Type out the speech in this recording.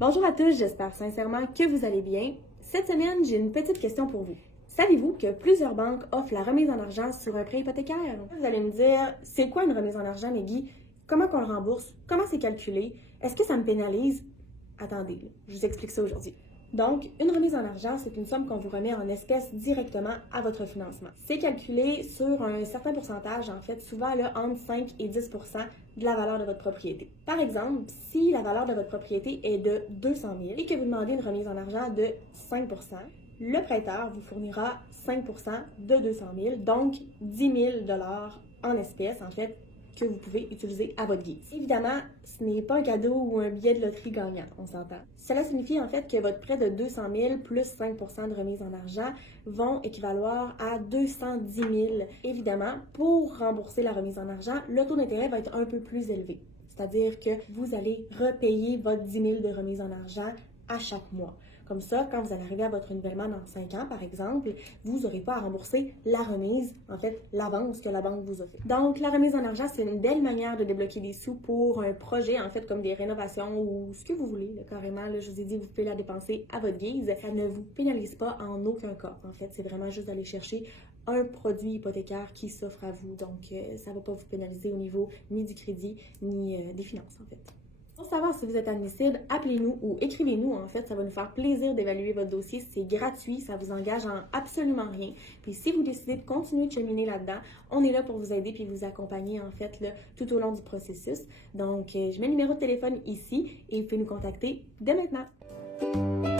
Bonjour à tous, j'espère sincèrement que vous allez bien. Cette semaine, j'ai une petite question pour vous. Saviez-vous que plusieurs banques offrent la remise en argent sur un prêt hypothécaire? Vous allez me dire, c'est quoi une remise en argent, Meggy? Comment qu'on le rembourse? Comment c'est calculé? Est-ce que ça me pénalise? Attendez, je vous explique ça aujourd'hui. Donc, une remise en argent, c'est une somme qu'on vous remet en espèces directement à votre financement. C'est calculé sur un certain pourcentage, en fait, souvent là, entre 5 et 10 de la valeur de votre propriété. Par exemple, si la valeur de votre propriété est de 200 000 et que vous demandez une remise en argent de 5 le prêteur vous fournira 5 de 200 000, donc 10 000 en espèces, en fait, que vous pouvez utiliser à votre guise. Évidemment, ce n'est pas un cadeau ou un billet de loterie gagnant, on s'entend. Cela signifie en fait que votre prêt de 200 000 plus 5 de remise en argent vont équivaloir à 210 000. Évidemment, pour rembourser la remise en argent, le taux d'intérêt va être un peu plus élevé. C'est-à-dire que vous allez repayer votre 10 000 de remise en argent à chaque mois. Comme ça, quand vous allez arriver à votre renouvellement dans 5 ans, par exemple, vous n'aurez pas à rembourser la remise, en fait, l'avance que la banque vous a fait. Donc, la remise en argent, c'est une belle manière de débloquer des sous pour un projet, en fait, comme des rénovations ou ce que vous voulez, là, carrément. Là, je vous ai dit, vous pouvez la dépenser à votre guise. Ça ne vous pénalise pas en aucun cas. En fait, c'est vraiment juste d'aller chercher un produit hypothécaire qui s'offre à vous. Donc, ça ne va pas vous pénaliser au niveau ni du crédit, ni des finances, en fait. Pour savoir si vous êtes admissible, appelez-nous ou écrivez-nous. En fait, ça va nous faire plaisir d'évaluer votre dossier. C'est gratuit, ça vous engage en absolument rien. Puis si vous décidez de continuer de cheminer là-dedans, on est là pour vous aider puis vous accompagner en fait là, tout au long du processus. Donc, je mets le numéro de téléphone ici et vous pouvez nous contacter dès maintenant.